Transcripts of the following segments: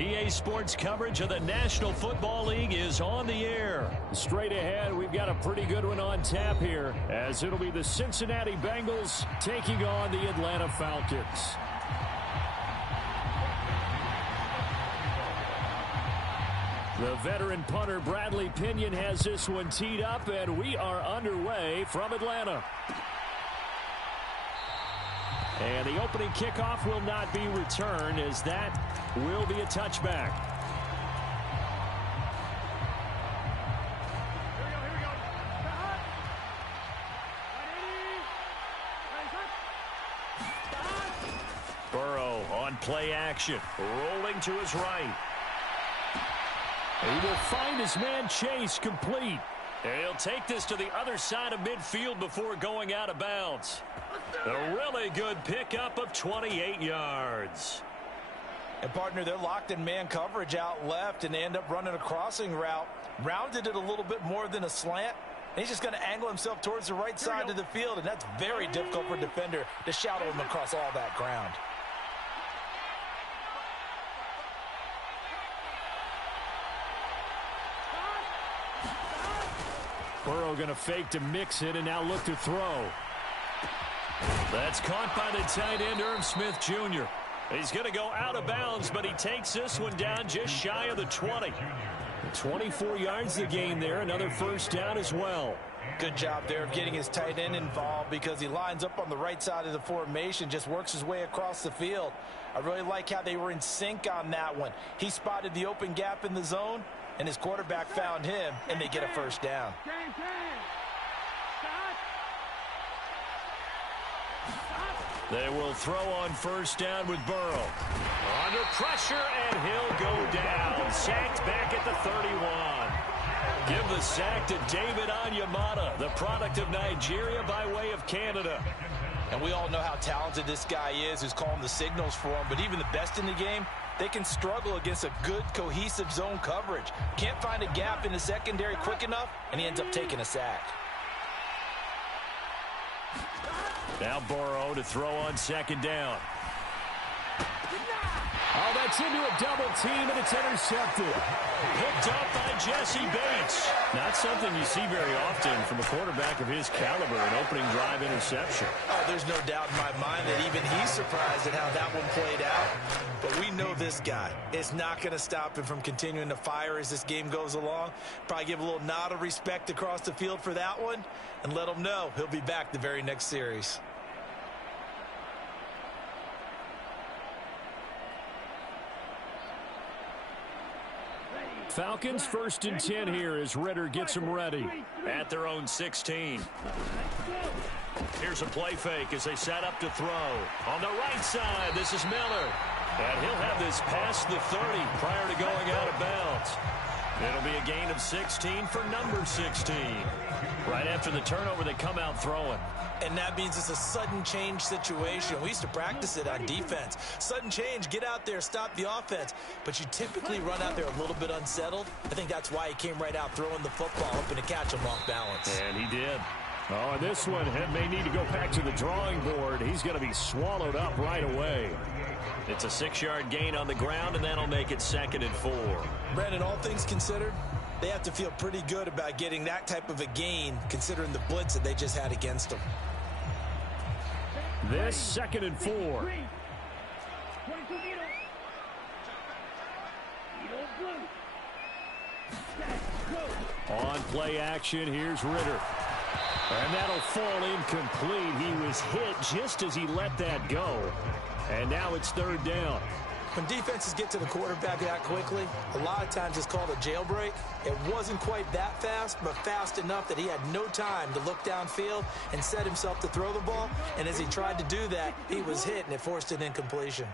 EA Sports coverage of the National Football League is on the air. Straight ahead, we've got a pretty good one on tap here, as it'll be the Cincinnati Bengals taking on the Atlanta Falcons. The veteran punter Bradley Pinion has this one teed up, and we are underway from Atlanta. And the opening kickoff will not be returned, as that will be a touchback. Burrow on play action, rolling to his right. He will find his man Chase complete. He'll take this to the other side of midfield before going out of bounds. A really good pickup of 28 yards. And, partner, they're locked in man coverage out left, and they end up running a crossing route. Rounded it a little bit more than a slant. And he's just going to angle himself towards the right side of the field, and that's very difficult for a defender to shadow him across all that ground. Burrow going to fake to mix it and now look to throw. That's caught by the tight end, Irv Smith Jr. He's going to go out of bounds, but he takes this one down just shy of the 20. 24 yards the gain there, another first down as well. Good job there of getting his tight end involved, because he lines up on the right side of the formation, just works his way across the field. I really like how they were in sync on that one. He spotted the open gap in the zone, and his quarterback found him, and they get a first down. They will throw on first down with Burrow. Under pressure, and he'll go down. Sacked back at the 31. Give the sack to David Onyemata, the product of Nigeria by way of Canada. And we all know how talented this guy is, who's calling the signals for him. But even the best in the game, they can struggle against a good, cohesive zone coverage. Can't find a gap in the secondary quick enough, and he ends up taking a sack. Now Burrow to throw on second down. Oh, that's into a double team, and it's intercepted. Picked up by Jesse Bates. Not something you see very often from a quarterback of his caliber, an opening drive interception. Oh, there's no doubt in my mind that even he's surprised at how that one played out. But we know this guy is not going to stop him from continuing to fire as this game goes along. Probably give a little nod of respect across the field for that one, and let him know he'll be back the very next series. Falcons 1st and 10 here as Ritter gets them ready at their own 16. Here's a play fake as they set up to throw. On the right side, this is Miller. And he'll have this past the 30 prior to going out of bounds. It'll be a gain of 16 for number 16. Right after the turnover, they come out throwing. And that means it's a sudden change situation. We used to practice it on defense. Sudden change, get out there, stop the offense. But you typically run out there a little bit unsettled. I think that's why he came right out throwing the football, hoping to catch him off balance. And he did. Oh, and this one may need to go back to the drawing board. He's going to be swallowed up right away. It's a 6-yard gain on the ground, and that'll make it 2nd and 4. Brandon, all things considered, they have to feel pretty good about getting that type of a gain, considering the blitz that they just had against them. This 2nd and 4. On play action, here's Ritter. And that'll fall incomplete. He was hit just as he let that go. And now it's 3rd down. When defenses get to the quarterback that quickly, a lot of times it's called a jailbreak. It wasn't quite that fast, but fast enough that he had no time to look downfield and set himself to throw the ball. And as he tried to do that, he was hit, and it forced an incompletion.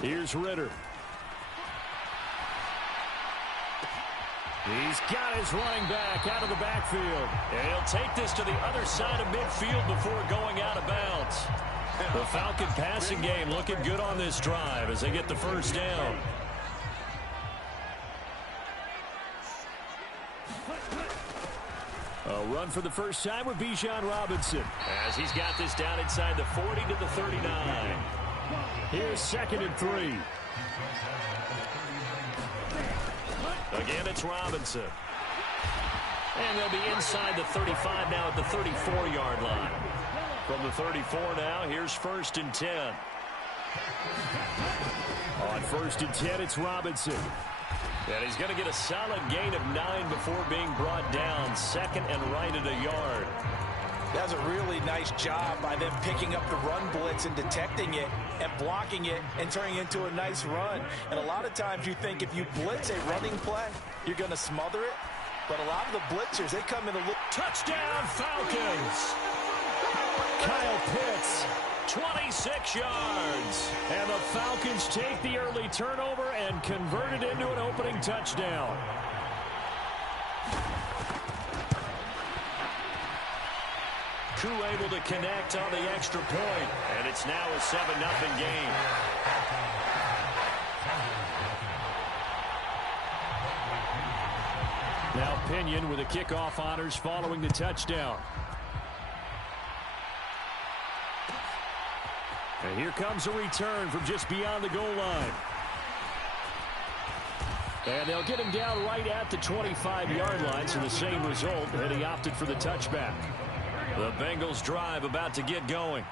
Here's Ritter. He's got his running back out of the backfield. And he'll take this to the other side of midfield before going out of bounds. The Falcon passing game looking good on this drive as they get the first down. A run for the first time with Bijan Robinson as he's got this down inside the 40 to the 39. Here's 2nd and 3. Again, it's Robinson. And they'll be inside the 35 now at the 34-yard line. From the 34 now, here's 1st and 10. On 1st and 10, it's Robinson. And he's going to get a solid gain of 9 before being brought down. 2nd and right at a yard. That's a really nice job by them picking up the run blitz and detecting it and blocking it and turning it into a nice run. And a lot of times you think if you blitz a running play, you're going to smother it. But a lot of the blitzers, they come in a little... Touchdown, Falcons! Kyle Pitts, 26 yards. And the Falcons take the early turnover and convert it into an opening touchdown. Koo able to connect on the extra point, and it's now a 7-0 game. Now Pinion with the kickoff honors following the touchdown. And here comes a return from just beyond the goal line. And they'll get him down right at the 25-yard line, so the same result, and he opted for the touchback. The Bengals drive about to get going.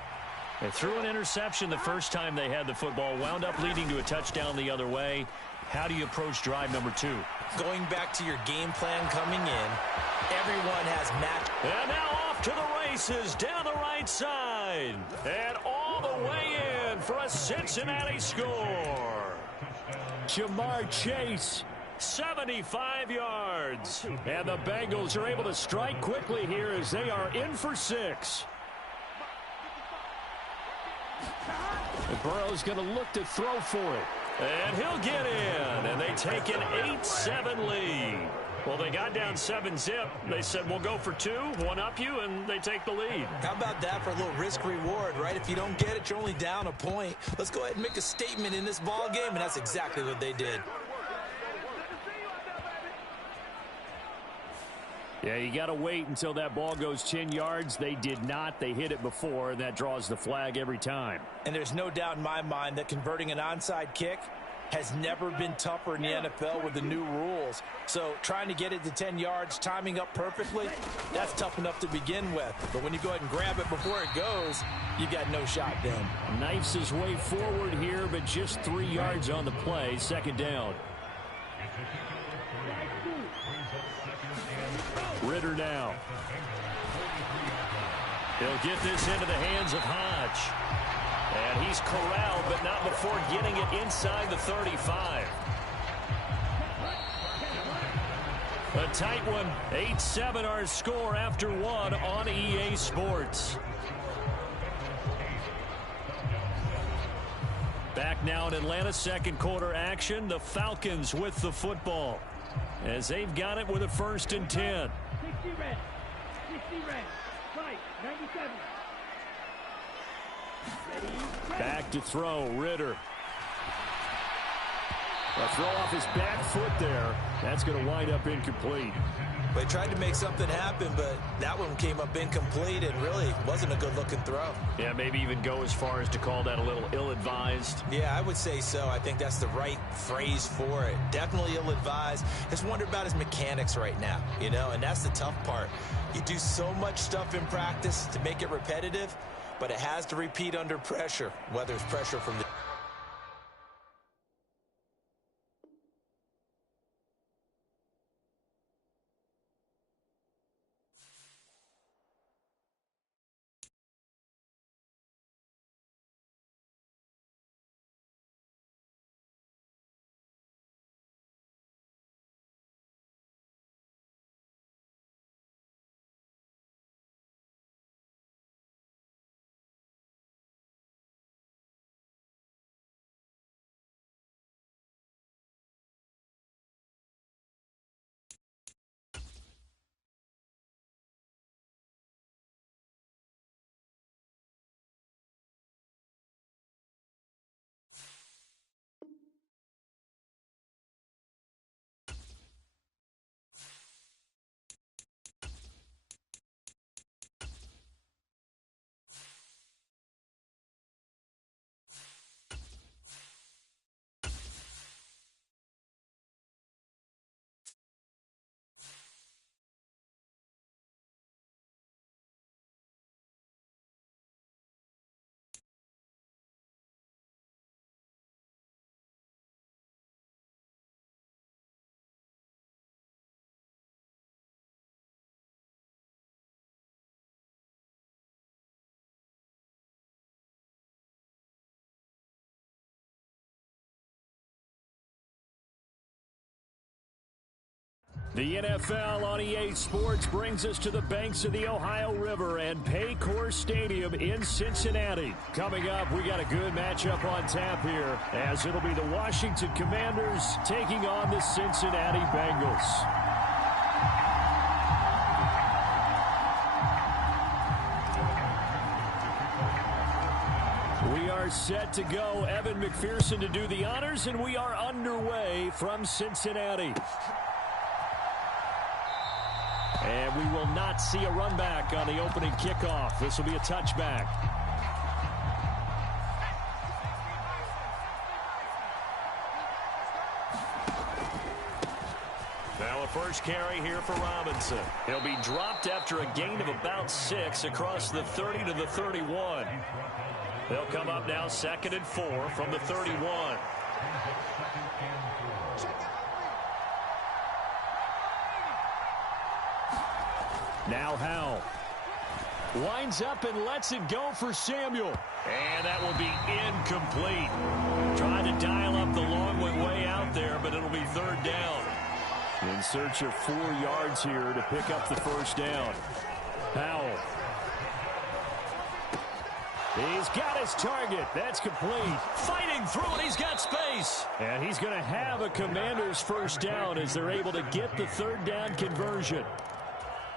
They threw an interception the first time they had the football, wound up leading to a touchdown the other way. How do you approach drive number 2? Going back to your game plan coming in, everyone has match. And now off to the races down the right side. And all the way in for a Cincinnati score. Jamar Chase, 75 yards. And the Bengals are able to strike quickly here as they are in for 6. And Burrow's going to look to throw for it. And he'll get in. And they take an 8-7 lead. Well, they got down 7-zip. They said, we'll go for 2, one up you, and they take the lead. How about that for a little risk-reward, right? If you don't get it, you're only down a point. Let's go ahead and make a statement in this ball game, and that's exactly what they did. Yeah, you got to wait until that ball goes 10 yards. They did not. They hit it before, and that draws the flag every time. And there's no doubt in my mind that converting an onside kick has never been tougher in the NFL with the new rules. So trying to get it to 10 yards, timing up perfectly, that's tough enough to begin with. But when you go ahead and grab it before it goes, you got no shot then. Knifes his way forward here, but just 3 yards on the play. 2nd down. Ritter now. He'll get this into the hands of Hodge. And he's corralled, but not before getting it inside the 35. A tight one. 8-7 our score after 1 on EA Sports. Back now in Atlanta, 2nd quarter action. The Falcons with the football as they've got it with a 1st and 10. 60 red. 60 red. Right. 97. Back to throw, Ritter. A throw off his back foot there. That's going to wind up incomplete. They tried to make something happen, but that one came up incomplete and really wasn't a good-looking throw. Yeah, maybe even go as far as to call that a little ill-advised. Yeah, I would say so. I think that's the right phrase for it. Definitely ill-advised. Just wonder about his mechanics right now, you know, and that's the tough part. You do so much stuff in practice to make it repetitive, but it has to repeat under pressure, whether it's pressure from the The NFL on EA Sports brings us to the banks of the Ohio River and Paycor Stadium in Cincinnati. Coming up, we got a good matchup on tap here, as it'll be the Washington Commanders taking on the Cincinnati Bengals. We are set to go. Evan McPherson to do the honors, and we are underway from Cincinnati. And we will not see a run back on the opening kickoff. This will be a touchback. Now a first carry here for Robinson. He'll be dropped after a gain of about 6 across the 30 to the 31. They'll come up now 2nd and 4 from the 31. Now Howell winds up and lets it go for Samuel. And that will be incomplete. Trying to dial up the long way out there, but it'll be 3rd down. In search of 4 yards here to pick up the first down. Howell. He's got his target. That's complete. Fighting through it. He's got space. And he's going to have a Commander's first down as they're able to get the 3rd down conversion.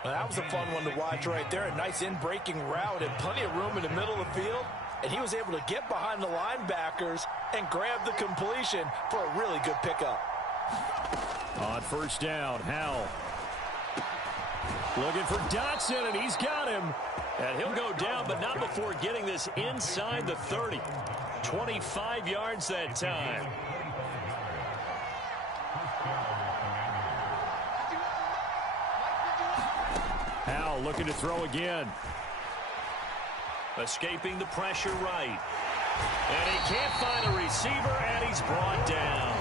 Well, that was a fun one to watch right there. A nice in-breaking route and plenty of room in the middle of the field. And he was able to get behind the linebackers and grab the completion for a really good pickup. On first down, Howell. Looking for Dotson, and he's got him. And he'll go down, but not before getting this inside the 30. 25 yards that time. Howell looking to throw again. Escaping the pressure right. And he can't find a receiver, and he's brought down.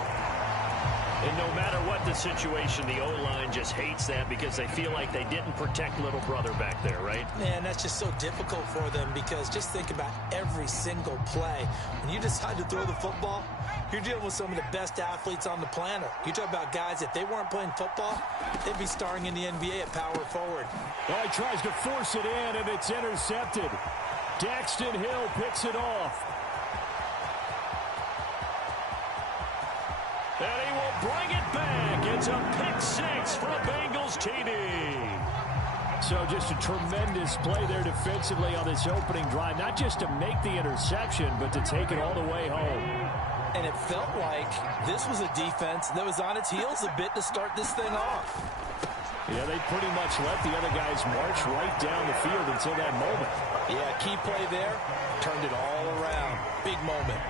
And no matter what the situation, the O-line just hates that because they feel like they didn't protect little brother back there, right? Man, that's just so difficult for them because just think about every single play. When you decide to throw the football, you're dealing with some of the best athletes on the planet. You talk about guys, if they weren't playing football, they'd be starring in the NBA at power forward. Well, he tries to force it in, and it's intercepted. Daxton Hill picks it off. And he will bring it back. It's a pick 6 for a Bengals TD. So just a tremendous play there defensively on this opening drive. Not just to make the interception, but to take it all the way home. And it felt like this was a defense that was on its heels a bit to start this thing off. Yeah, they pretty much let the other guys march right down the field until that moment. Yeah, key play there. Turned it all around. Big moment.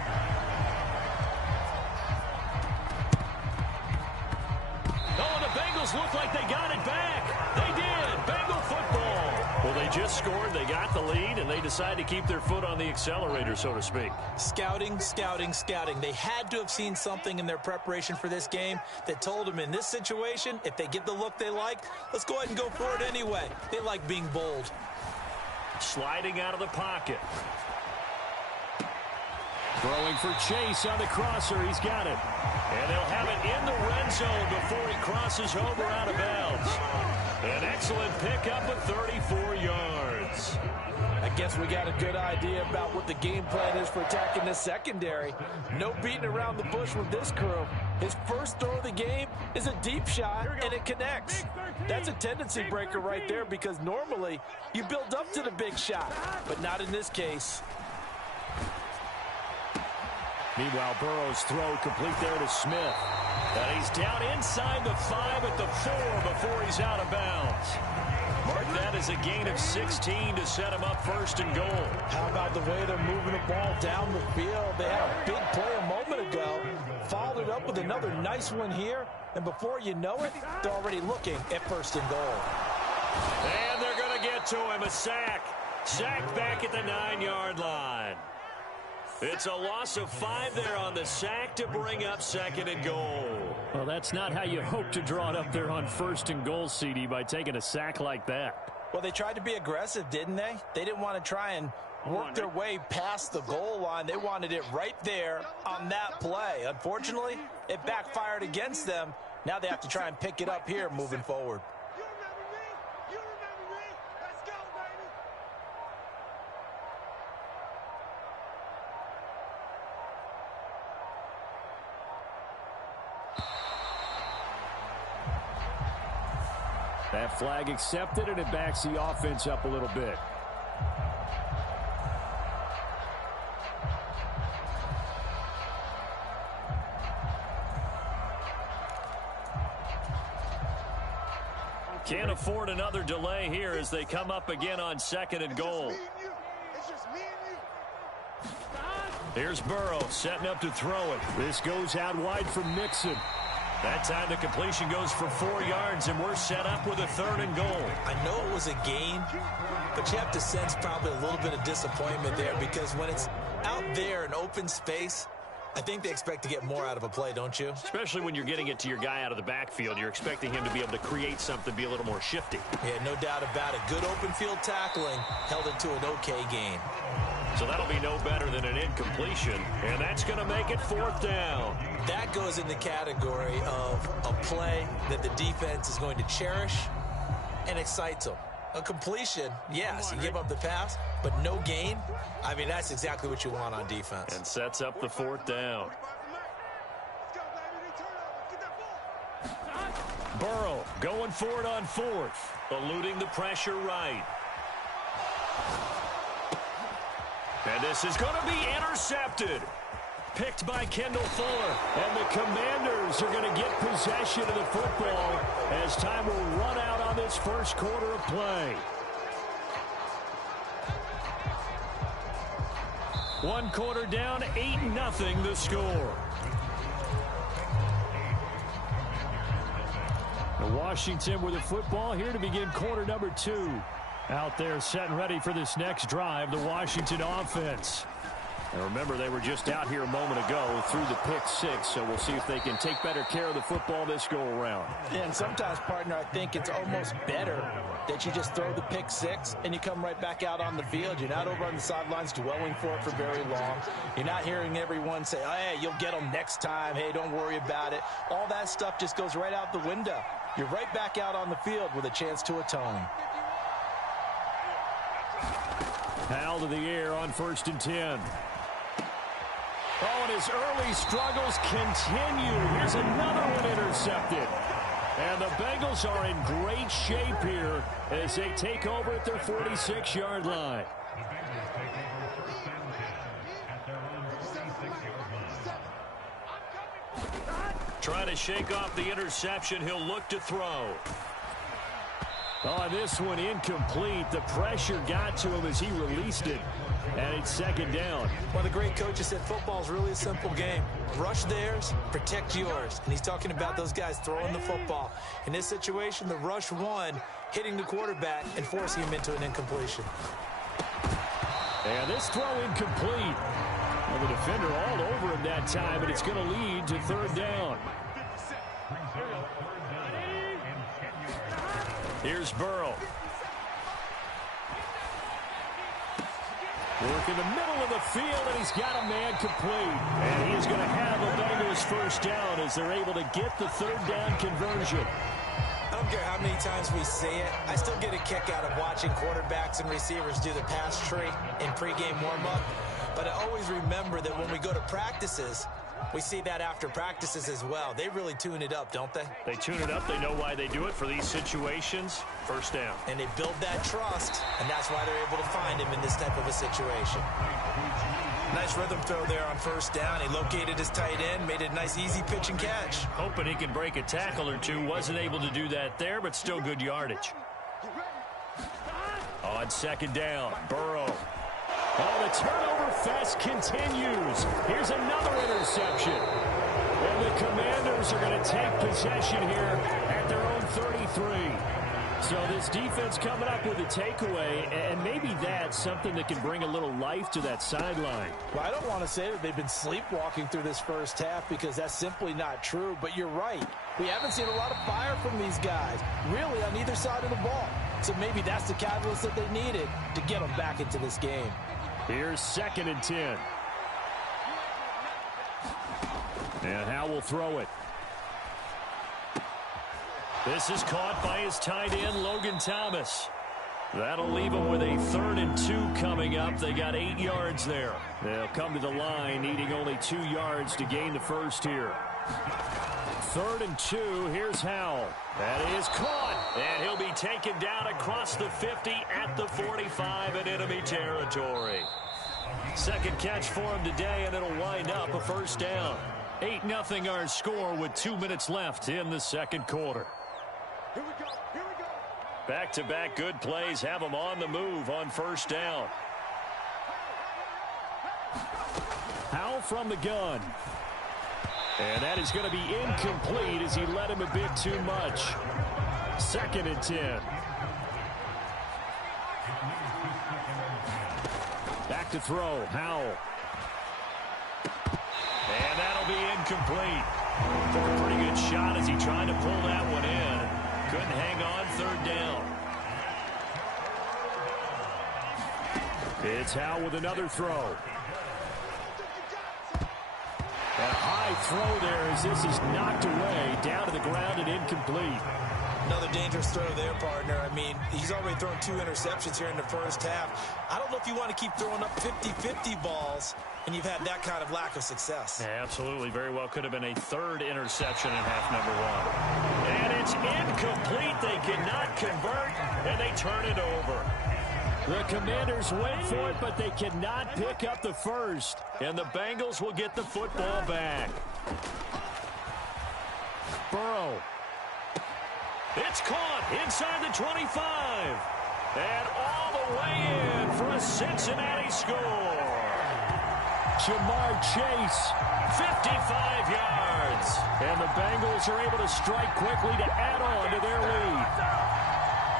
Oh, the Bengals look like they got it back. They did. Bengal football. Well, they just scored. They got the lead, and they decide to keep their foot on the accelerator, so to speak. Scouting, scouting, scouting. They had to have seen something in their preparation for this game that told them in this situation, if they get the look they like, let's go ahead and go for it anyway. They like being bold. Sliding out of the pocket. Throwing for Chase on the crosser. He's got it. And they'll have it in the red zone before he crosses over out of bounds. An excellent pickup of 34 yards. I guess we got a good idea about what the game plan is for attacking this secondary. No beating around the bush with this crew. His first throw of the game is a deep shot, and it connects. That's a tendency breaker right there because normally you build up to the big shot, but not in this case. Meanwhile, Burrow's throw complete there to Smith. And he's down inside the 5 at the 4 before he's out of bounds. Mark that as a gain of 16 to set him up 1st and goal. How about the way they're moving the ball down the field? They had a big play a moment ago, followed it up with another nice one here, and before you know it, they're already looking at 1st and goal. And they're going to get to him, a sack. Sacked back at the 9-yard line. It's a loss of 5 there on the sack to bring up 2nd and goal. Well, that's not how you hope to draw it up there on 1st and goal, CD, by taking a sack like that. Well, they tried to be aggressive, didn't they? They didn't want to try and work their way past the goal line. They wanted it right there on that play. Unfortunately, it backfired against them, Now they have to try and pick it up here moving forward. You remember me? You remember me? Let's go, baby. That flag accepted, and it backs the offense up a little bit. Can't afford another delay here as they come up again on 2nd and goal. It's just me and you. Here's Burrow setting up to throw it. This goes out wide from Mixon. That time the completion goes for 4 yards, and we're set up with a 3rd and goal. I know it was a gain, but you have to sense probably a little bit of disappointment there because when it's out there in open space, I think they expect to get more out of a play, don't you? Especially when you're getting it to your guy out of the backfield. You're expecting him to be able to create something, be a little more shifty. Yeah, no doubt about it. Good open field tackling held it to an okay gain. So that'll be no better than an incompletion, and that's going to make it 4th down. That goes in the category of a play that the defense is going to cherish and excites them. A completion, yes, you give up the pass, but no gain. I mean, that's exactly what you want on defense. And sets up the 4th down. Let's go, baby. Turn up. Get that ball. Burrow going for it on 4th, eluding the pressure right. And this is going to be intercepted. Picked by Kendall Fuller. And the Commanders are going to get possession of the football as time will run out on this first quarter of play. 1 quarter down, 8-0 the score. Washington with the football here to begin quarter number 2. Out there set and ready for this next drive, the Washington offense. And remember, they were just out here a moment ago through the pick 6, so we'll see if they can take better care of the football this go-around. Yeah, and sometimes, partner, I think it's almost better that you just throw the pick 6 and you come right back out on the field. You're not over on the sidelines dwelling for it for very long. You're not hearing everyone say, oh, hey, you'll get them next time. Hey, don't worry about it. All that stuff just goes right out the window. You're right back out on the field with a chance to atone. Hal to the air on 1st and 10. Oh, and his early struggles continue. Here's another one intercepted. And the Bengals are in great shape here as they take over at their 46-yard line. Trying to shake off the interception. He'll look to throw. Oh, this one incomplete. The pressure got to him as he released it. And it's 2nd down. One of the great coaches said football is really a simple game. Rush theirs, protect yours. And he's talking about those guys throwing the football. In this situation, the rush won, hitting the quarterback and forcing him into an incompletion. And this throw incomplete. Well, the defender all over him that time, and it's going to lead to 3rd down. Here's Burrow. Work in the middle of the field, and he's got a man complete. And he's going to have the Bengals 1st down as they're able to get the 3rd down conversion. I don't care how many times we say it, I still get a kick out of watching quarterbacks and receivers do the pass tree in pregame warm-up. But I always remember that when we go to practices, we see that after practices as well. They really tune it up, don't they? They tune it up. They know why they do it for these situations. 1st down. And they build that trust, and that's why they're able to find him in this type of a situation. Nice rhythm throw there on 1st down. He located his tight end, made it a nice easy pitch and catch. Hoping he can break a tackle or two. Wasn't able to do that there, but still good yardage. On 2nd down, Burrow. Oh, the turnover fest continues. Here's another interception. And the Commanders are going to take possession here at their own 33. So this defense coming up with a takeaway, and maybe that's something that can bring a little life to that sideline. Well, I don't want to say that they've been sleepwalking through this first half because that's simply not true, but you're right. We haven't seen a lot of fire from these guys, really on either side of the ball. So maybe that's the catalyst that they needed to get them back into this game. Here's 2nd and 10. And Hal will throw it. This is caught by his tight end, Logan Thomas. That'll leave them with a 3rd and 2 coming up. They got 8 yards there. They'll come to the line needing only 2 yards to gain the first here. 3rd and 2. Here's Howell. That is caught. And he'll be taken down across the 50 at the 45 in enemy territory. Second catch for him today, and it'll wind up a first down. 8-0 our score with 2 minutes left in the second quarter. Here we go. Here we go. Back-to-back good plays have them on the move on first down. Howell from the gun. And that is going to be incomplete as he led him a bit too much. 2nd and 10. Back to throw. Howell. And that'll be incomplete. Took a pretty good shot as he tried to pull that one in. Couldn't hang on 3rd down. It's Howell with another throw. A high throw there as this is knocked away, down to the ground and incomplete. Another dangerous throw there, partner. I mean, he's already thrown 2 interceptions here in the first half. I don't know if you want to keep throwing up 50-50 balls, and you've had that kind of lack of success. Yeah, absolutely. Very well could have been a 3rd interception in half number 1. And it's incomplete. They cannot convert, and they turn it over. The Commanders went for it, but they cannot pick up the first. And the Bengals will get the football back. Burrow. It's caught inside the 25. And all the way in for a Cincinnati score. Jamar Chase, 55 yards. And the Bengals are able to strike quickly to add on to their lead.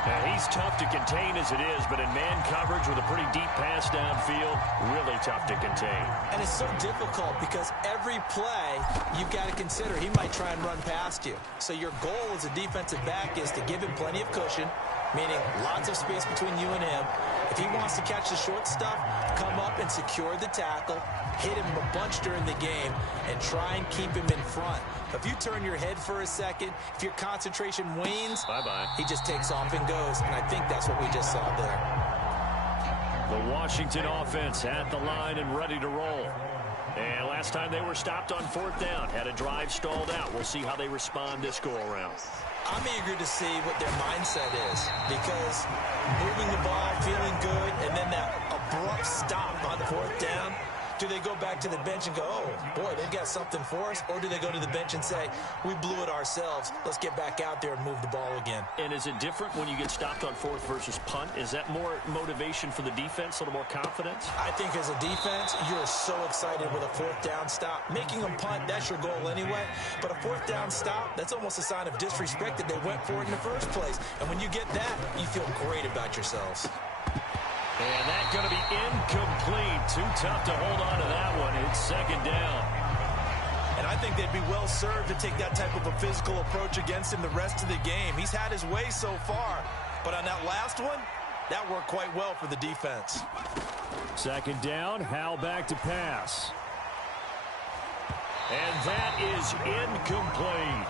Now, he's tough to contain as it is, but in man coverage with a pretty deep pass downfield, really tough to contain. And it's so difficult because every play you've got to consider he might try and run past you. So your goal as a defensive back is to give him plenty of cushion, meaning lots of space between you and him. If he wants to catch the short stuff, come up and secure the tackle, hit him a bunch during the game, and try and keep him in front. If you turn your head for a second, if your concentration wanes, bye-bye. He just takes off and goes, and I think that's what we just saw there. The Washington offense at the line and ready to roll. And last time they were stopped on 4th down, had a drive stalled out. We'll see how they respond this go-around. I'm eager to see what their mindset is because moving the ball, feeling good, and then that abrupt stop on 4th down. Do they go back to the bench and go, oh, boy, they've got something for us? Or do they go to the bench and say, we blew it ourselves. Let's get back out there and move the ball again. And is it different when you get stopped on 4th versus punt? Is that more motivation for the defense, a little more confidence? I think as a defense, you're so excited with a 4th down stop. Making them punt, that's your goal anyway. But a 4th down stop, that's almost a sign of disrespect that they went for it in the first place. And when you get that, you feel great about yourselves. And that's going to be incomplete. Too tough to hold on to that one. It's 2nd down. And I think they'd be well served to take that type of a physical approach against him the rest of the game. He's had his way so far. But on that last one, that worked quite well for the defense. 2nd down, Howell back to pass. And that is incomplete.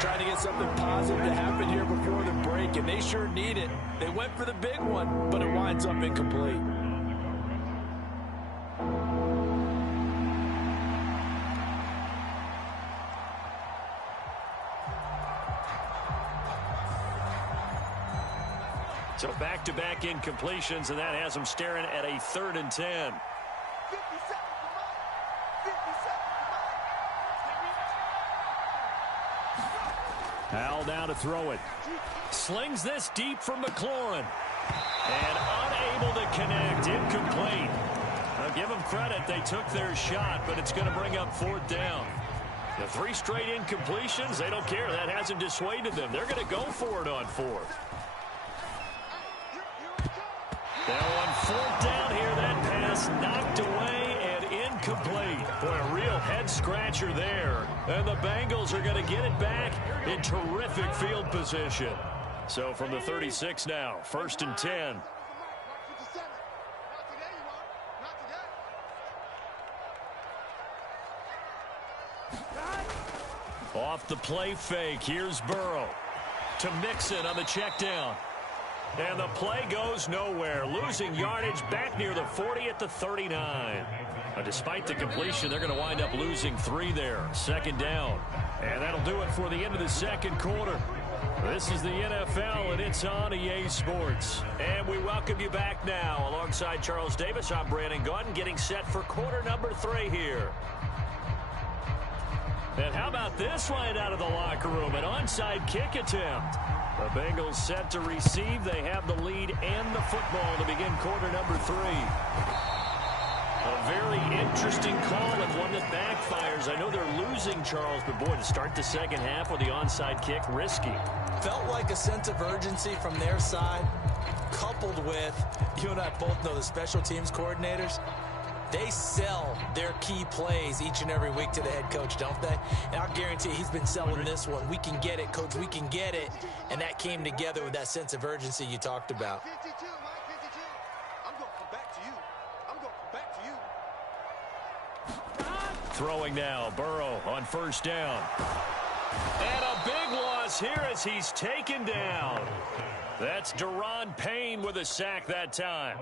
Trying to get something positive to happen here before the break, and they sure need it. They went for the big one, but it winds up incomplete. So back-to-back incompletions, and that has them staring at a 3rd and 10. 57, come on. 57, Howell down to throw it. Slings this deep from McLaurin. And unable to connect. Incomplete. I'll give them credit. They took their shot, but it's going to bring up 4th down. The 3 straight incompletions, they don't care. That hasn't dissuaded them. They're going to go for it on 4th. Now on 4th down here, that pass knocked away and incomplete. Boy, a real head-scratcher there. And the Bengals are going to get it back in terrific field position. So from the 36 now, 1st and 10. Off the play fake, here's Burrow. to Mixon on the check down. And the play goes nowhere. Losing yardage back near the 40 at the 39. Despite the completion, they're going to wind up losing 3 there. Second down. And that'll do it for the end of the second quarter. This is the NFL, and it's on EA Sports. And we welcome you back now. Alongside Charles Davis, I'm Brandon Gunn, getting set for quarter number 3 here. And how about this line out of the locker room? An onside kick attempt. The Bengals set to receive. They have the lead and the football to begin quarter number 3. A very interesting call and one that backfires. I know they're losing, Charles, but boy, to start the second half with the onside kick, risky. Felt like a sense of urgency from their side, coupled with, you and I both know the special teams coordinators, they sell their key plays each and every week to the head coach, don't they? And I'll guarantee he's been selling this one. We can get it, coach, we can get it. And that came together with that sense of urgency you talked about. 52, Mike, 52. I'm going to come back to you. I'm going to come back to you. Throwing now, Burrow on first down. And a big loss here as he's taken down. That's Daron Payne with a sack that time.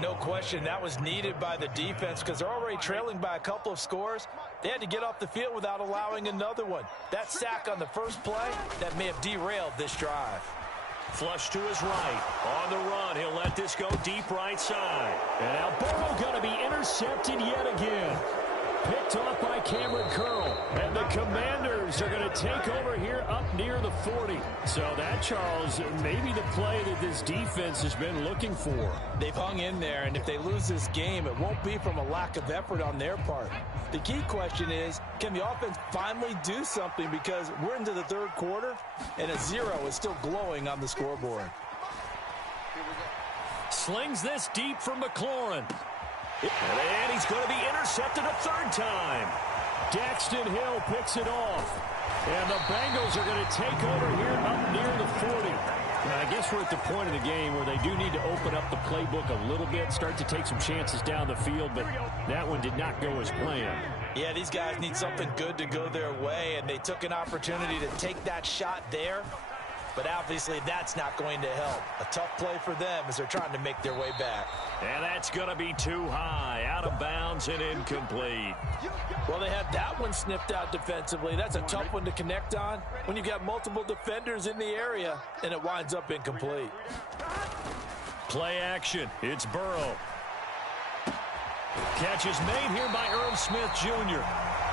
No question, that was needed by the defense because they're already trailing by a couple of scores. They had to get off the field without allowing another one. That sack on the first play, that may have derailed this drive. Flush to his right. On the run, he'll let this go deep right side. And now Burrow going to be intercepted yet again. Picked off by Cameron Curl. And the Commanders are going to take over here up near the 40. So that, Charles, maybe the play that this defense has been looking for. They've hung in there, and if they lose this game, it won't be from a lack of effort on their part. The key question is, can the offense finally do something? Because we're into the third quarter, and a 0 is still glowing on the scoreboard. Slings this deep from McLaurin. And he's going to be intercepted a third time. Daxton Hill picks it off. And the Bengals are going to take over here up near the 40. Now, I guess we're at the point of the game where they do need to open up the playbook a little bit, start to take some chances down the field, but that one did not go as planned. Yeah, these guys need something good to go their way, and they took an opportunity to take that shot there. But obviously that's not going to help. A tough play for them as they're trying to make their way back. And that's going to be too high, out of bounds and incomplete. Well, they had that one snipped out defensively. That's a tough one to connect on when you've got multiple defenders in the area, and it winds up incomplete. Play action. It's Burrow. Catch is made here by Irv Smith Jr.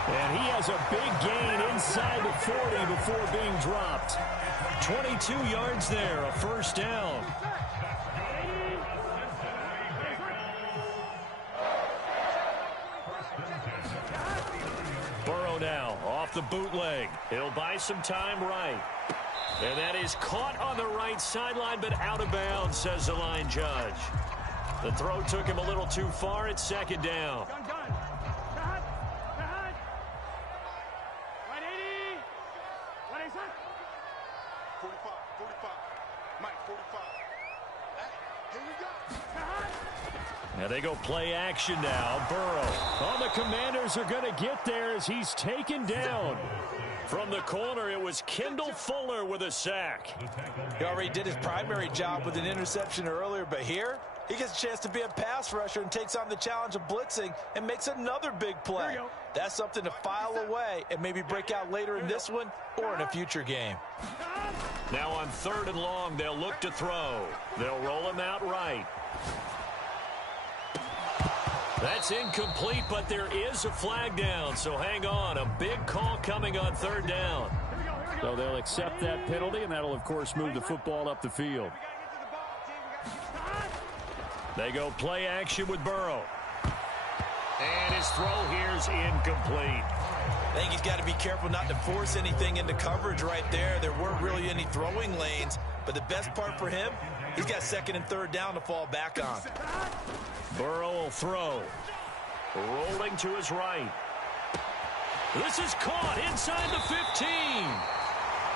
And he has a big gain inside the 40 before being dropped. 22 yards there, a first down. Burrow now off the bootleg. He'll buy some time right. And that is caught on the right sideline, but out of bounds, says the line judge. The throw took him a little too far at second down. Now they go play action now. Burrow. Oh, the Commanders are going to get there as he's taken down. From the corner, it was Kendall Fuller with a sack. He already did his primary job with an interception earlier, but here he gets a chance to be a pass rusher and takes on the challenge of blitzing and makes another big play. That's something to file away and maybe break out later in this one or in a future game. Now on 3rd and long, they'll look to throw. They'll roll him out right. That's incomplete, but there is a flag down, so hang on. A big call coming on 3rd down. So they'll accept that penalty, and that'll, of course, move the football up the field. They go play action with Burrow. And his throw here's incomplete. I think he's got to be careful not to force anything into coverage right there. There weren't really any throwing lanes, but the best part for him, he's got 2nd and 3rd down to fall back on. Burrow will throw. Rolling to his right. This is caught inside the 15.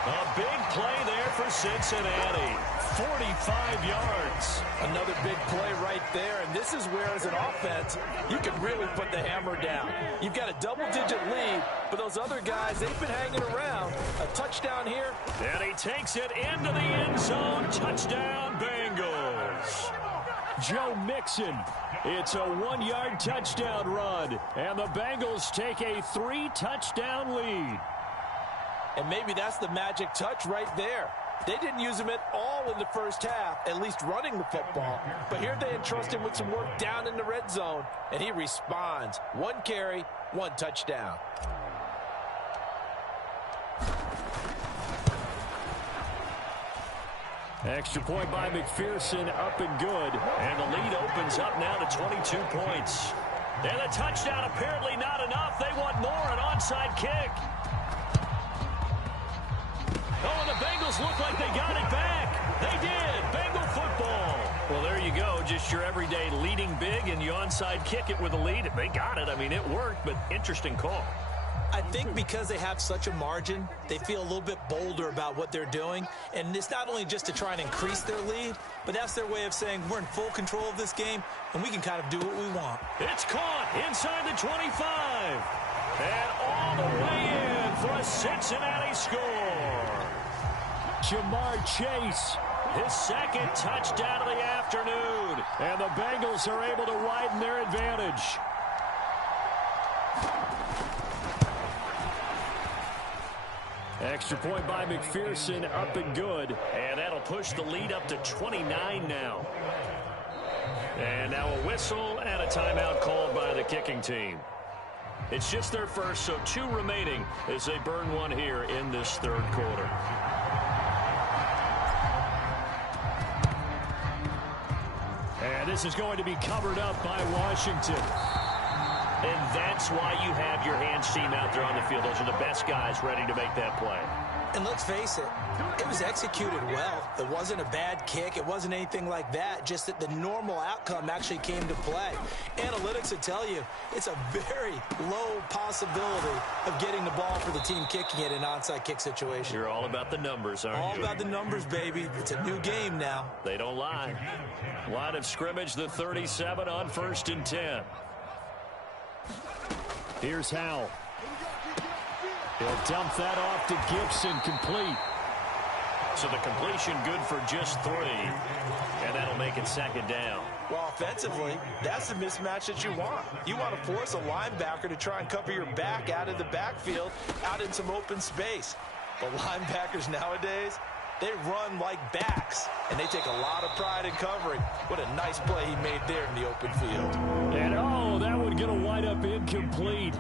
A big play there for Cincinnati. 45 yards. Another big play right there, and this is where, as an offense, you can really put the hammer down. You've got a double-digit lead, but those other guys, they've been hanging around. A touchdown here. And he takes it into the end zone. Touchdown, Bengals. Joe Mixon. It's a 1-yard touchdown run, and the Bengals take a 3-touchdown lead. And maybe that's the magic touch right there. They didn't use him at all in the first half, at least running the football. But here they entrust him with some work down in the red zone, and he responds. 1 carry, 1 touchdown. Extra point by McPherson, up and good. And the lead opens up now to 22 points. And a touchdown apparently not enough. They want more, an onside kick. Oh, and the Bengals look like they got it back. They did. Bengal football. Well, there you go. Just your everyday leading big, and you onside kick it with a lead. They got it. I mean, it worked, but interesting call. I think because they have such a margin, they feel a little bit bolder about what they're doing. And it's not only just to try and increase their lead, but that's their way of saying we're in full control of this game, and we can kind of do what we want. It's caught inside the 25. And all the way in for a Cincinnati score. Jamar Chase, his second touchdown of the afternoon. And the Bengals are able to widen their advantage. Extra point by McPherson, up and good. And that'll push the lead up to 29 now. And now a whistle and a timeout called by the kicking team. It's just their first, so 2 remaining as they burn 1 here in this third quarter. And this is going to be covered up by Washington. And that's why you have your hands team out there on the field. Those are the best guys ready to make that play. And let's face it, it was executed well. It wasn't a bad kick. It wasn't anything like that. Just that the normal outcome actually came to play. Analytics would tell you it's a very low possibility of getting the ball for the team kicking it in an onside kick situation. You're all about the numbers, aren't you? All about the numbers, baby. It's a new game now. They don't lie. Line of scrimmage, the 37 on 1st and 10. Here's Howell. He'll dump that off to Gibson, complete. So the completion good for just 3. And that'll make it 2nd down. Well, offensively, that's the mismatch that you want. You want to force a linebacker to try and cover your back out of the backfield, out in some open space. The linebackers nowadays, they run like backs, and they take a lot of pride in covering. What a nice play he made there in the open field. And, oh, that one going to wind up incomplete.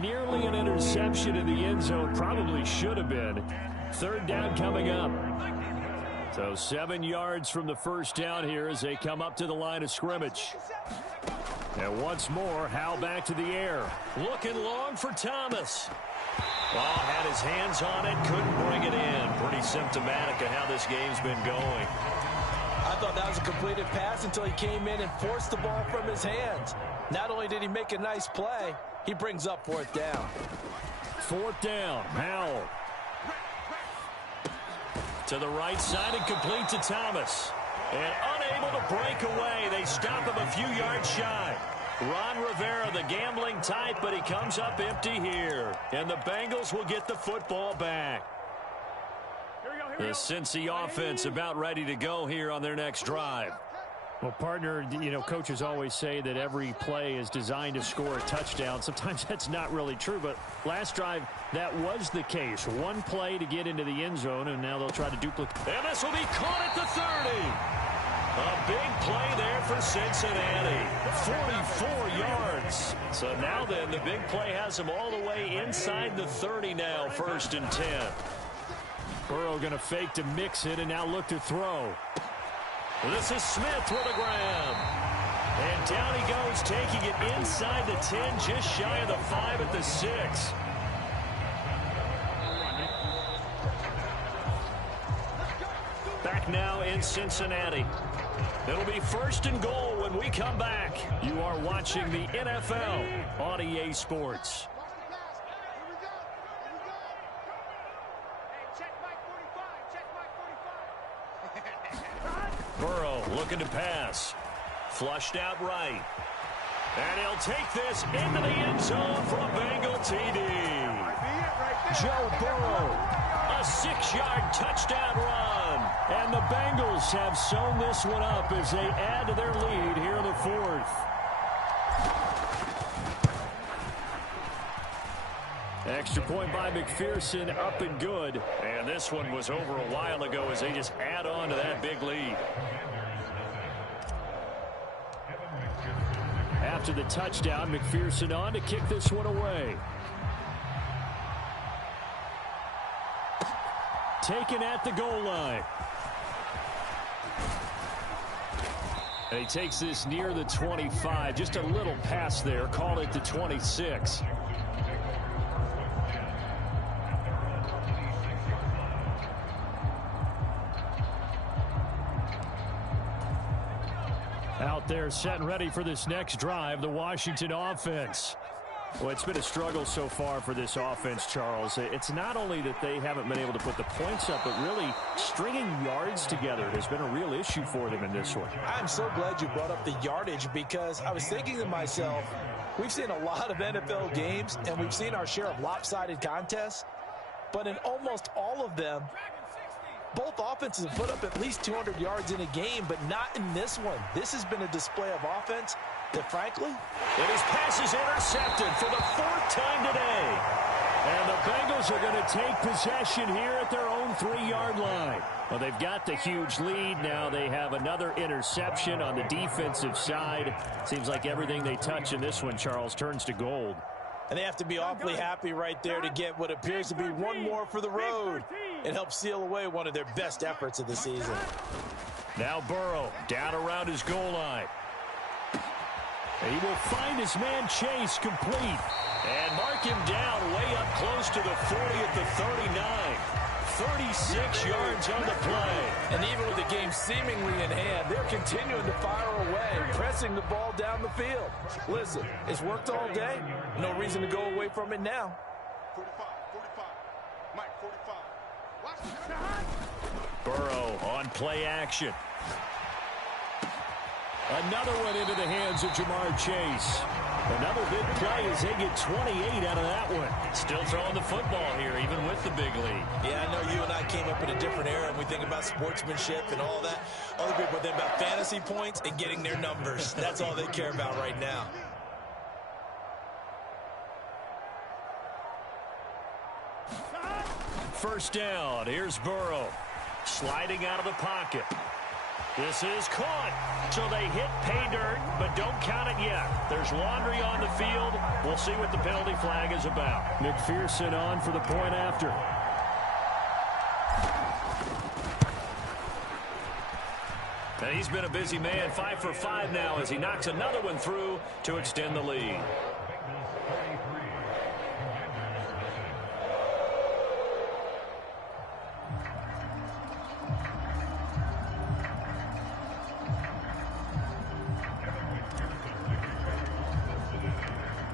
Nearly an interception in the end zone. Probably should have been. 3rd down coming up. So 7 yards from the first down here as they come up to the line of scrimmage. And once more, Howell back to the air. Looking long for Thomas. Well, had his hands on it, couldn't bring it in. Pretty symptomatic of how this game's been going. I thought that was a completed pass until he came in and forced the ball from his hands. Not only did he make a nice play, he brings up 4th down. 4th down, Howell. To the right side and complete to Thomas. And unable to break away. They stop him a few yards shy. Ron Rivera, the gambling type, but he comes up empty here. And the Bengals will get the football back. The Cincy offense about ready to go here on their next drive. Well, partner, you know, coaches always say that every play is designed to score a touchdown. Sometimes that's not really true, but last drive, that was the case. 1 play to get into the end zone, and now they'll try to duplicate. And this will be caught at the 30. A big play there for Cincinnati. 44 yards. So now then, the big play has them all the way inside the 30 now, 1st and 10. Burrow going to fake to mix it and now look to throw. This is Smith with a grab. And down he goes, taking it inside the 10, just shy of the 5 at the 6. Back now in Cincinnati. It'll be 1st and goal when we come back. You are watching the NFL on EA Sports. Check my Burrow looking to pass. Flushed out right. And he'll take this into the end zone for a Bengal TD. Joe Burrow, a 6-yard touchdown run. And the Bengals have sewn this one up as they add to their lead here in the fourth. Extra point by McPherson, up and good. And this one was over a while ago as they just add on to that big lead. After the touchdown, McPherson on to kick this one away. Taken at the goal line. And he takes this near the 25. Just a little pass there. Call it the 26. Out there set and ready for this next drive, the Washington offense. Well, it's been a struggle so far for this offense, Charles. It's not only that they haven't been able to put the points up, but really stringing yards together has been a real issue for them in this one. I'm so glad you brought up the yardage because I was thinking to myself, we've seen a lot of NFL games and we've seen our share of lopsided contests, but in almost all of them, both offenses have put up at least 200 yards in a game, but not in this one. This has been a display of offense that, frankly, and his pass is intercepted for the 4th time today. And the Bengals are going to take possession here at their own 3-yard line. Well, they've got the huge lead. Now they have another interception on the defensive side. Seems like everything they touch in this one, Charles, turns to gold. And they have to be awfully happy right there to get what appears to be one more for the road and help seal away one of their best efforts of the season. Now Burrow down around his goal line. And he will find his man Chase complete. And mark him down way up close to the 40 at the 39. 36 yards on the play. And even with the game seemingly in hand, they're continuing to fire away, pressing the ball down the field. Listen, it's worked all day. No reason to go away from it now. 45, 45. Mike, 45. Watch Burrow on play action. Another one into the hands of Jamar Chase. Another big play as they get 28 out of that one. Still throwing the football here, even with the big lead. Yeah, I know you and I came up in a different era, and we think about sportsmanship and all that. Other people think about fantasy points and getting their numbers. That's all they care about right now. First down. Here's Burrow. Sliding out of the pocket. This is caught. So they hit pay dirt, but don't count it yet. There's laundry on the field. We'll see what the penalty flag is about. McPherson on for the point after. And he's been a busy man, 5 for 5 now as he knocks another one through to extend the lead.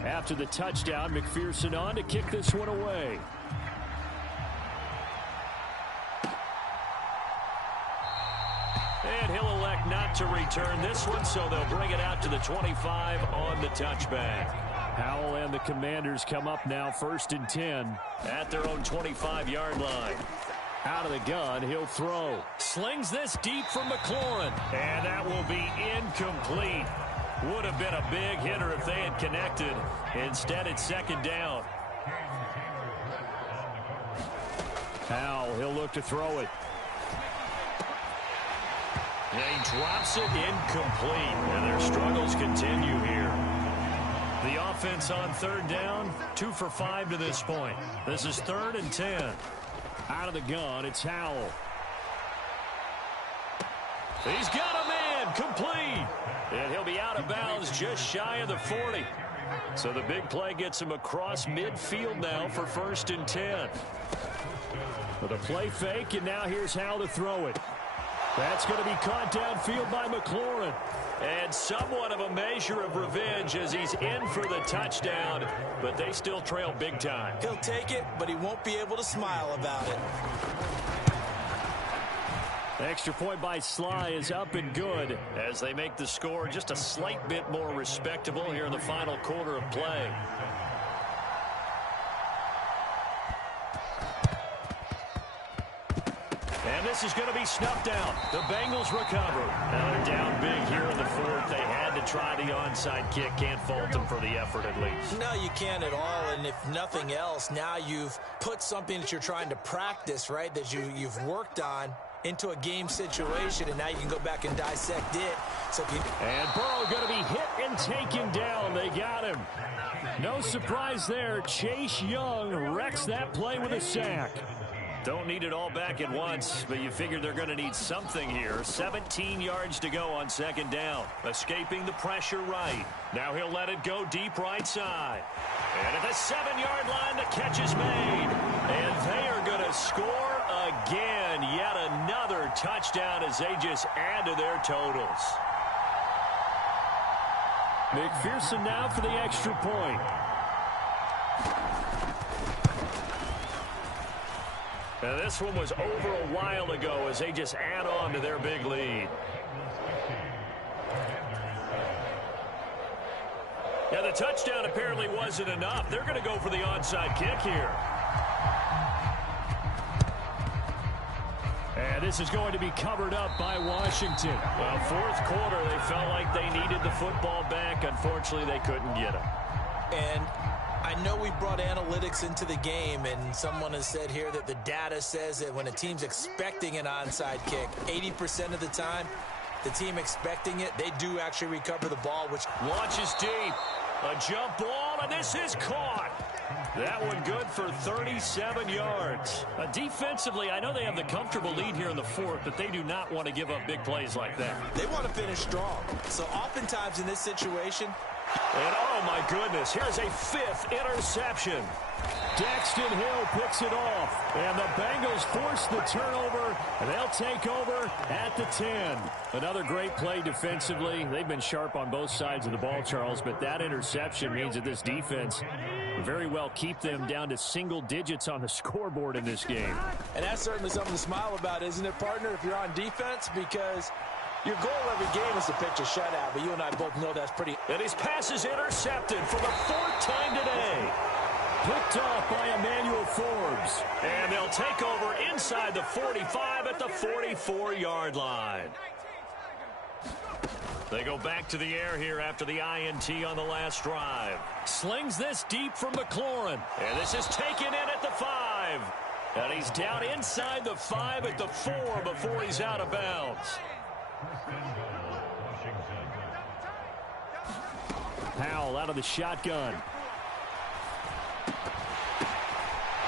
After the touchdown, McPherson on to kick this one away. And he'll elect not to return this one, so they'll bring it out to the 25 on the touchback. Howell and the Commanders come up now 1st and 10 at their own 25-yard line. Out of the gun, he'll throw. Slings this deep for McLaurin, and that will be incomplete. Would have been a big hitter if they had connected. Instead, it's 2nd down. Howell, he'll look to throw it. And he drops it incomplete. And their struggles continue here. The offense on 3rd down, 2 for 5 to this point. This is 3rd and 10. Out of the gun, it's Howell. He's got a man, complete. And he'll be out of bounds just shy of the 40. So the big play gets him across midfield now for 1st and 10. With a play fake, and now here's Howell to throw it. That's going to be caught downfield by McLaurin. And somewhat of a measure of revenge as he's in for the touchdown, but they still trail big time. He'll take it, but he won't be able to smile about it. Extra point by Sly is up and good as they make the score just a slight bit more respectable here in the final quarter of play. And this is going to be snuffed out. The Bengals recover. Now they're down big here in the fourth. They had to try the onside kick. Can't fault them for the effort at least. No, you can't at all. And if nothing else, now you've put something that you're trying to practice, right, that you've worked on into a game situation, and now you can go back and dissect it. So and Burrow going to be hit and taken down. They got him. No surprise there. Chase Young wrecks that play with a sack. Don't need it all back at once, but you figure they're going to need something here. 17 yards to go on second down. Escaping the pressure right. Now he'll let it go deep right side. And at the 7-yard line, the catch is made. And they are going to score again. Yet another touchdown as they just add to their totals. McPherson now for the extra point. Now this one was over a while ago as they just add on to their big lead. Yeah, the touchdown apparently wasn't enough. They're going to go for the onside kick here. And this is going to be covered up by Washington. Well, fourth quarter, they felt like they needed the football back. Unfortunately, they couldn't get it. And I know we brought analytics into the game, and someone has said here that the data says that when a team's expecting an onside kick, 80% of the time, the team expecting it, they do actually recover the ball, which launches deep. A jump ball, and this is caught. That one good for 37 yards. Defensively, I know they have the comfortable lead here in the fourth, but they do not want to give up big plays like that. They want to finish strong. So oftentimes in this situation, and oh my goodness, here's a fifth interception. Daxton Hill picks it off, and the Bengals force the turnover, and they'll take over at the 10. Another great play defensively. They've been sharp on both sides of the ball, Charles, but that interception means that this defense will very well keep them down to single digits on the scoreboard in this game. And that's certainly something to smile about, isn't it, partner, if you're on defense? Because your goal every game is to pitch a shutout, but you and I both know that's pretty. And his pass is intercepted for the fourth time today. Picked off by Emmanuel Forbes. And they'll take over inside the 45 at the 44-yard line. They go back to the air here after the INT on the last drive. Slings this deep from McLaurin. And this is taken in at the 5. And he's down inside the 5 at the 4 before he's out of bounds. Powell out of the shotgun.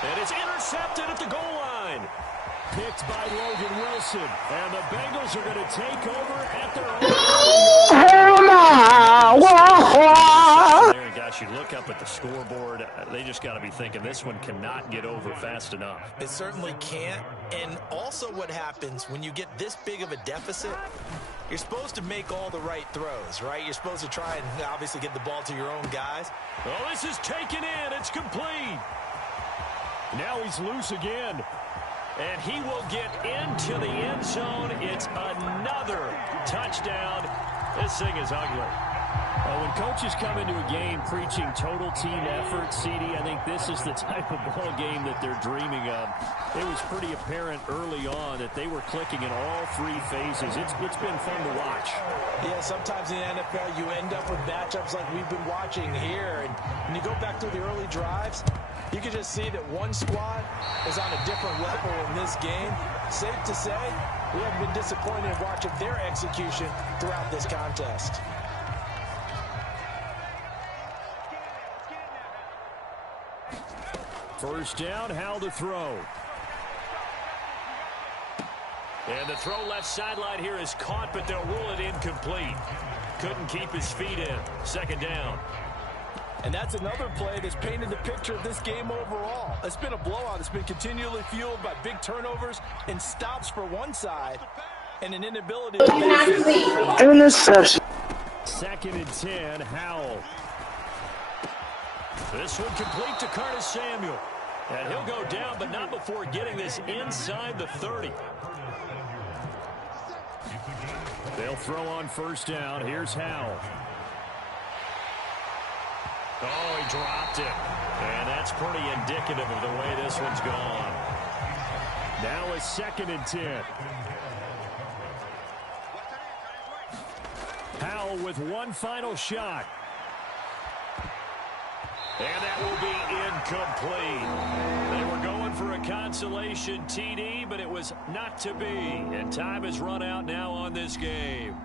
And it's intercepted at the goal line. Picked by Logan Wilson. And the Bengals are going to take over at their own. There, gosh, you look up at the scoreboard. They just got to be thinking this one cannot get over fast enough. It certainly can't. And also what happens when you get this big of a deficit, you're supposed to make all the right throws, right? You're supposed to try and obviously get the ball to your own guys. Oh, this is taken in. It's complete. Now he's loose again. And he will get into the end zone. It's another touchdown. This thing is ugly. When coaches come into a game preaching total team effort, CD, I think this is the type of ball game that they're dreaming of. It was pretty apparent early on that they were clicking in all three phases. It's been fun to watch. Yeah, sometimes in the NFL you end up with matchups like we've been watching here. And when you go back to the early drives, you can just see that one squad is on a different level in this game. Safe to say, we haven't been disappointed in watching their execution throughout this contest. First down, Howell to throw. And the throw left sideline here is caught, but they'll rule it incomplete. Couldn't keep his feet in. Second down. And that's another play that's painted the picture of this game overall. It's been a blowout. It's been continually fueled by big turnovers and stops for one side and an inability to interception. Second and 10, Howell. This one complete to Curtis Samuel. And he'll go down, but not before getting this inside the 30. They'll throw on first down. Here's Howell. Oh, he dropped it. And that's pretty indicative of the way this one's gone. Now a 2nd and 10. Howell with one final shot. And that will be incomplete. They were going for a consolation TD, but it was not to be. And time has run out now on this game.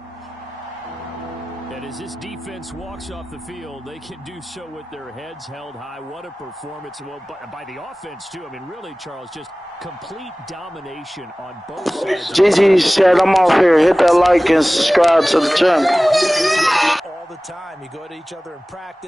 And as this defense walks off the field, they can do so with their heads held high. What a performance. Well, by the offense, too. I mean, really, Charles, just complete domination on both sides. GG said, I'm off here. Hit that like and subscribe to the channel. All the time. You go to each other in practice.